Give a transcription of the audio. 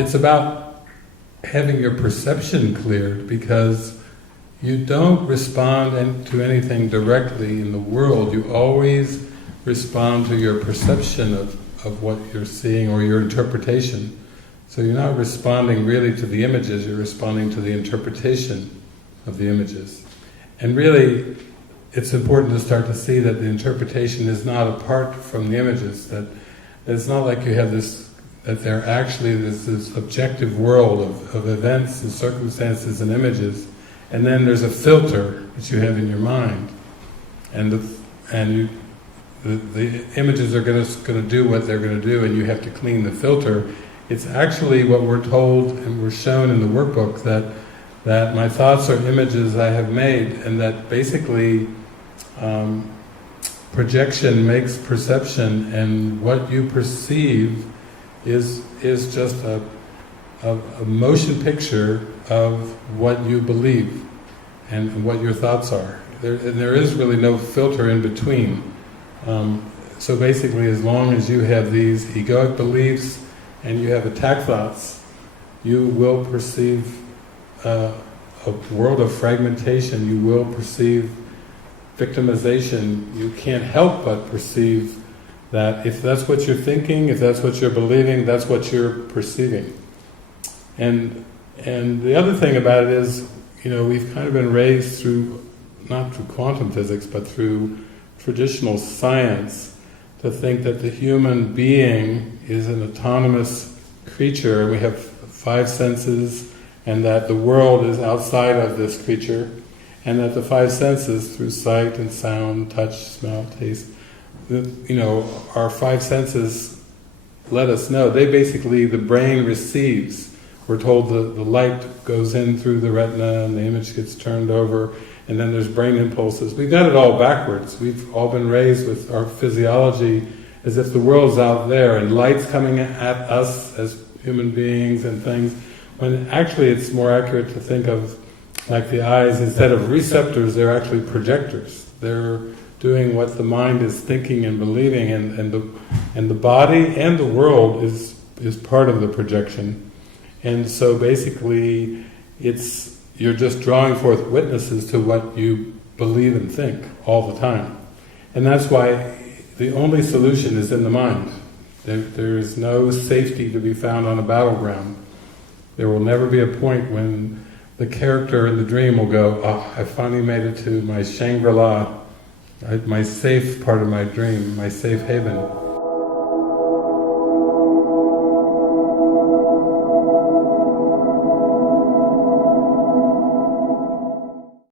it's about having your perception cleared, because you don't respond to anything directly in the world. You always respond to your perception of what you're seeing, or your interpretation. So you're not responding really to the images, you're responding to the interpretation of the images. And really, it's important to start to see that the interpretation is not apart from the images, that it's not like you have this, that there actually is this objective world of events and circumstances and images, and then there's a filter that you have in your mind, and the images are going to do what they're going to do, and you have to clean the filter. It's actually what we're told and we're shown in the workbook, that my thoughts are images I have made, and that basically projection makes perception, and what you perceive is just a motion picture of what you believe and what your thoughts are. There is really no filter in between. So basically, as long as you have these egoic beliefs and you have attack thoughts, you will perceive a world of fragmentation, you will perceive victimization. You can't help but perceive that if that's what you're thinking, if that's what you're believing, that's what you're perceiving. And the other thing about it is, we've kind of been raised through, not through quantum physics, but through traditional science, to think that the human being is an autonomous creature, and we have 5 senses, and that the world is outside of this creature, and that the 5 senses, through sight and sound, touch, smell, taste, our 5 senses let us know. They basically, the brain receives. We're told the light goes in through the retina and the image gets turned over, and then there's brain impulses. We've got it all backwards. We've all been raised with our physiology as if the world's out there and light's coming at us as human beings and things, when actually it's more accurate to think of like the eyes, instead of receptors, they're actually projectors. They're doing what the mind is thinking and believing, and the body and the world is part of the projection. And so basically you're just drawing forth witnesses to what you believe and think all the time. And that's why the only solution is in the mind. There is no safety to be found on a battleground. There will never be a point when the character in the dream will go, I finally made it to my Shangri-La, my safe part of my dream, my safe haven.